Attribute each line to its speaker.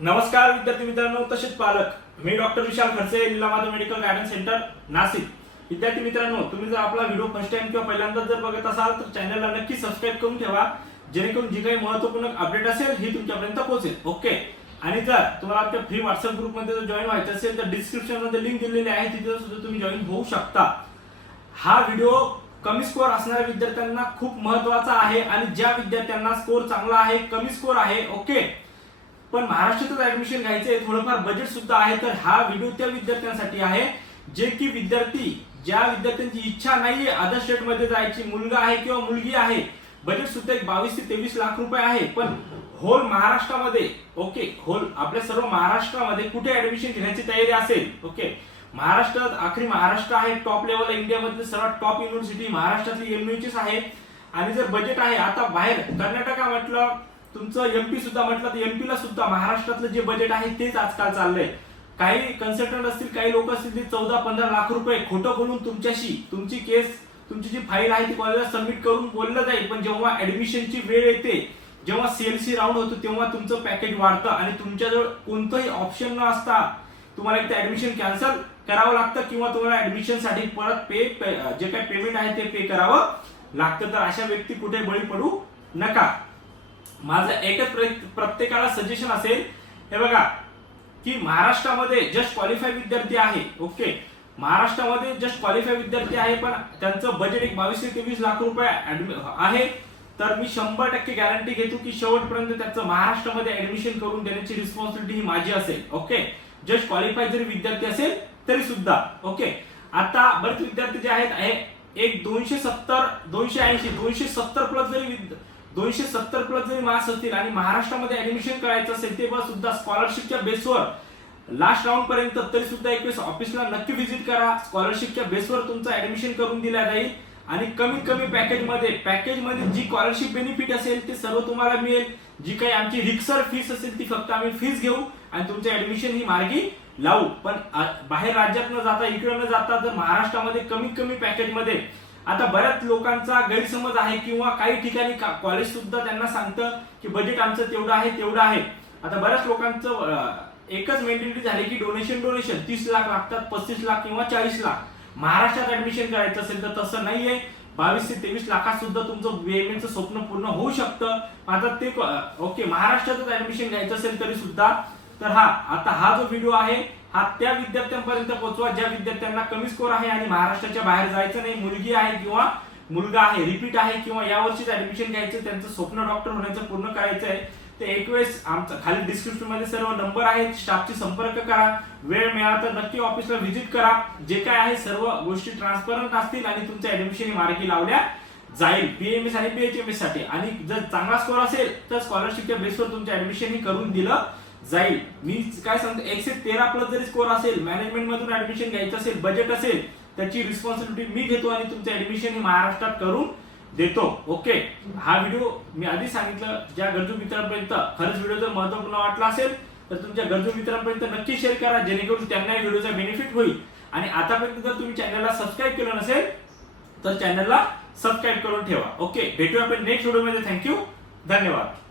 Speaker 1: नमस्कार विद्यार्थी मित्रांनो तसेच पालक. मी doctor Vishal Khadse Lilamata medical guidance centre Nashik. विद्यार्थी मित्रांनो तुम्ही जर आपला व्हिडिओ फर्स्ट टाइम किंवा पहिल्यांदा जर बघत असाल तर चॅनलला नक्की सबस्क्राईब करून ठेवा. जेणेकरून जी काही महत्त्वपूर्ण अपडेट असेल ही तुमच्यापर्यंत पोहोचेल. ओके आणि जर तुम्हाला आपल्या फ्री व्हॉट्सअप ग्रुपमध्ये जर जॉईन व्हायचं असेल तर डिस्क्रिप्शनमध्ये लिंक दिलेली आहे तिथे सुद्धा तुम्ही जॉईन होऊ शकता. हा व्हिडिओ कमी स्कोअर असणाऱ्या विद्यार्थ्यांना खूप महत्त्वाचा आहे आणि ज्या विद्यार्थ्यांना स्कोर चांगला आहे कमी स्कोर आहे ओके पण महाराष्ट्रातच ऍडमिशन घ्यायचंय थोडंफार बजेट सुद्धा आहे तर हा व्हिडिओ त्या विद्यार्थ्यांसाठी आहे जे की विद्यार्थी ज्या विद्यार्थ्यांची इच्छा नाहीये अदर स्टेटमध्ये जायची मुलगा आहे किंवा मुलगी आहे बजेट सुद्धा एक बावीस ते तेवीस लाख रुपये आहे पण होल महाराष्ट्रामध्ये ओके होल आपल्या सर्व महाराष्ट्रामध्ये कुठे ऍडमिशन घेण्याची तयारी असेल ओके महाराष्ट्रात आखरी महाराष्ट्र आहे टॉप लेवल इंडियामधली सर्वात टॉप युनिव्हर्सिटी महाराष्ट्रातली एमयूचीच आहे आणि जर बजेट आहे आता बाहेर कर्नाटका म्हटलं तुमचं एमपी सुद्धा म्हटलं तर एमपीला सुद्धा महाराष्ट्रातलं जे बजेट आहे तेच आजकाल चाललंय. काही कन्सल्टंट असतील काही लोक असतील ते चौदा पंधरा लाख रुपये खोटं बोलून तुमच्याशी तुमची केस तुमची जी फाईल आहे ती कॉलेजला सबमिट करून बोललं जाईल. पण जेव्हा ऍडमिशनची वेळ येते जेव्हा सीएलसी राऊंड होतो तेव्हा तुमचं पॅकेज वाढतं आणि तुमच्याजवळ कोणतंही ऑप्शन न असता तुम्हाला एक ऍडमिशन कॅन्सल करावं लागतं किंवा तुम्हाला ऍडमिशनसाठी परत पे जे काही पेमेंट आहे ते पे करावं लागतं. तर अशा व्यक्ती कुठे बळी पडू नका. माझं एकच प्रत्येकाला सजेशन असेल हे बघा की महाराष्ट्रामध्ये जस्ट क्वालिफाय विद्यार्थी आहे ओके महाराष्ट्रामध्ये जस्ट क्वालिफाय विद्यार्थी आहे पण त्यांचं बजेट एक बावीस ते तेवीस लाख रुपये आहे. तर मी शंभर टक्के गॅरंटी घेतो की शेवटपर्यंत त्याचं महाराष्ट्रामध्ये ऍडमिशन करून देण्याची रिस्पॉन्सिबिलिटी ही माझी असेल ओके जस्ट क्वालिफाय जरी विद्यार्थी असेल तरी सुद्धा ओके आता बरेच विद्यार्थी जे आहेत हे एक दोनशे सत्तर दोनशे ऐंशी दोनशे सत्तर प्लस जरी दोनशे सत्तर प्लस जरी मार्क्स असतील आणि महाराष्ट्रामध्ये ऍडमिशन करायचं असेल ते सुद्धा स्कॉलरशिपच्या बेसवर लास्ट राऊंड पर्यंत तरी सुद्धा एक वेळेस ऑफिसला नक्की व्हिजिट करा. स्कॉलरशिपच्या बेसवर तुमचं ऍडमिशन करून दिल्या जाईल. आणि कमीत कमी पॅकेजमध्ये पॅकेजमध्ये जी स्कॉलरशिप बेनिफिट असेल ते सर्व तुम्हाला मिळेल. जी काही आमची रिक्सर फीस असेल ती फक्त आम्ही फीस घेऊ आणि तुमचे ऍडमिशन ही मार्गी लावू. पण बाहेर राज्यात न जाता इकडे न जाता जर महाराष्ट्रामध्ये कमीत कमी पॅकेजमध्ये आता बऱ्याच लोकांचा गैरसमज आहे किंवा काही ठिकाणी कॉलेज सुद्धा त्यांना सांगतं की बजेट आमचं तेवढं आहे तेवढं आहे. आता बऱ्याच लोकांचं एकच मेंटॅलिटी झाली की डोनेशन डोनेशन तीस लाख लागतात पस्तीस लाख किंवा चाळीस लाख. महाराष्ट्रात ऍडमिशन करायचं असेल तर तसं नाहीये. बावीस ते तेवीस लाखात सुद्धा तुमचं BMA स्वप्न पूर्ण होऊ शकतं. आता ते ओके महाराष्ट्रातच ऍडमिशन घ्यायचं असेल तरी सुद्धा. तर हा आता हा जो व्हिडिओ आहे हा त्या विद्यार्थ्यांपर्यंत पोहोचवा. ज्या विद्यार्थ्यांना कमी स्कोर आहे आणि महाराष्ट्राच्या बाहेर जायचं नाही मुलगी आहे किंवा मुलगा आहे रिपीट आहे किंवा या वर्षीच ऍडमिशन घ्यायचं त्यांचं स्वप्न डॉक्टर होण्याचं पूर्ण करायचं आहे ते एक वेळेस आमचं खाली डिस्क्रिप्शनमध्ये सर्व नंबर आहेत. स्टाफची संपर्क करा. वेळ मिळाला तर नक्की ऑफिसला व्हिजिट करा. जे काय आहे सर्व गोष्टी ट्रान्सपरंट असतील आणि तुमचं ऍडमिशन मार्गी लावल्या जाईल. बीएमएस आणि बीएचएमएससाठी. आणि जर चांगला स्कोर असेल तर स्कॉलरशिपच्या बेसवर तुमचं ऍडमिशन करून दिलं जाईल. मी काय सांगतो एकशे तेरा प्लस जरी स्कोर असेल मॅनेजमेंट मधून ऍडमिशन घ्यायचं असेल बजेट असेल त्याची रिस्पॉन्सिबिलिटी मी घेतो आणि तुमचं ऍडमिशन हे महाराष्ट्रात करून देतो. ओके हा व्हिडिओ मी आधी सांगितलं ज्या गरजू मित्रांपर्यंत खरंच व्हिडिओ जर महत्त्वपूर्ण वाटला असेल तर तुमच्या गरजू मित्रांपर्यंत नक्की शेअर करा जेणेकरून त्यांना या व्हिडिओचा बेनिफिट होईल. आणि आतापर्यंत जर तुम्ही चॅनलला सबस्क्राईब केलं नसेल तर चॅनलला सबस्क्राईब करून ठेवा. ओके भेटूया आपण नेक्स्ट व्हिडिओमध्ये थँक्यू धन्यवाद.